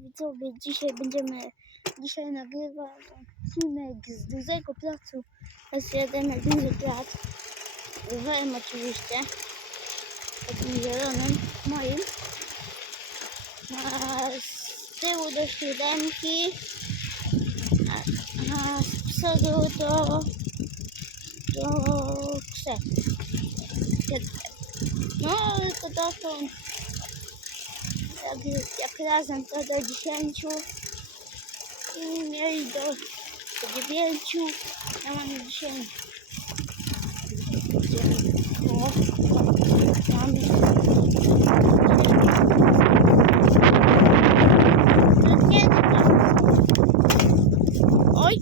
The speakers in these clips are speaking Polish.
Widzowie, dzisiaj będziemy dzisiaj nagrywać odcinek z dużego placu. To jest jeden duży plac. Dużym oczywiście. Takim zielonym, moim. A z tyłu do siódemki. A, a z przodu do do krzew. No, tylko dotąd jak, razem to do 10 i mieli do, do 9 ja mam 10 o, mamy oj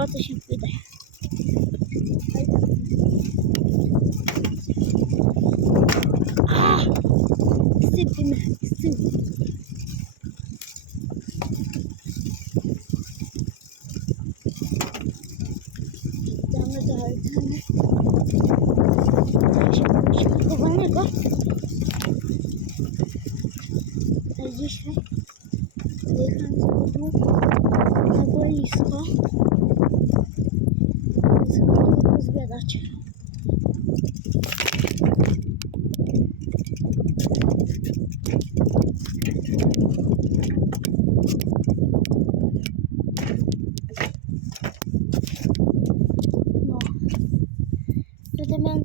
o to się wydaje a sypimy Damy do altany. Środkowanego. A dzisiaj wyjechałam z budu na boisko. Żeby tylko pozbierać.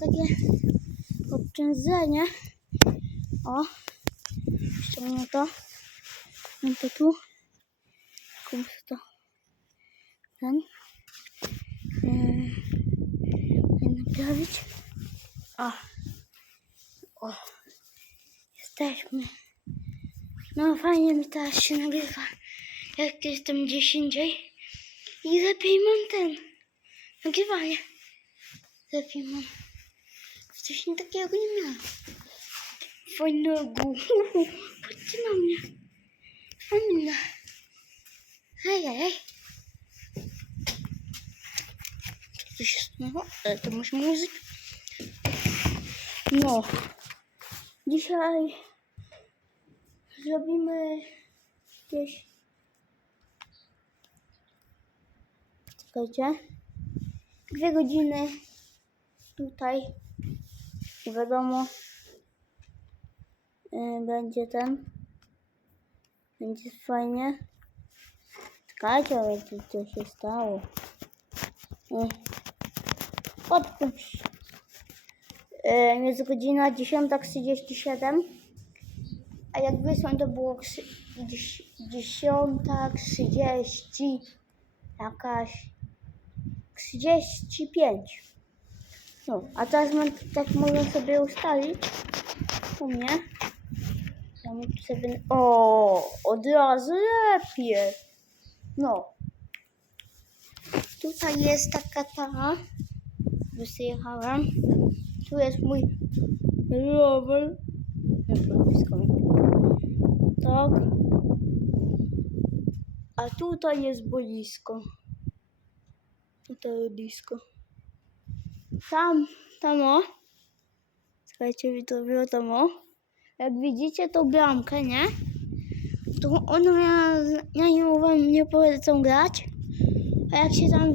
Takie obczędzenie. O, ściągnę to. Mam to tu. Kupię to. Ten. Yy, naprawić. O. O. Jesteśmy. No fajnie mi teraz się nagrywa. Jak jestem gdzieś indziej. I lepiej mam ten. Nagrywanie. Lepiej mam. Wcześniej takiego nie miałam. Fajnego. Patrzcie na mnie. Fajne. Hej, hej. Co się stało? Ale to muszę muzykę. No. Dzisiaj zrobimy jakieś... Czekajcie. Dwie godziny tutaj. Wiadomo. Yy, będzie ten. Będzie fajnie. Czekajcie, tu co się stało. Yy. Odpuść. Yy, jest godzina 10.37. A jak wysłałem to było krzy- dzies- 10.30 jakaś 35. No, a teraz mam, tak mogę sobie ustalić u mnie. Ja sobie... O, od razu lepiej. No. Tutaj jest taka ta. Wyjechałem. Tu jest mój rower. Tak. A tutaj jest boisko. Tutaj blisko. Tam, tam o. Słuchajcie, widzowie, tam o. Jak widzicie tą bramkę, nie? To ona miała, na nie polecą grać. A jak się tam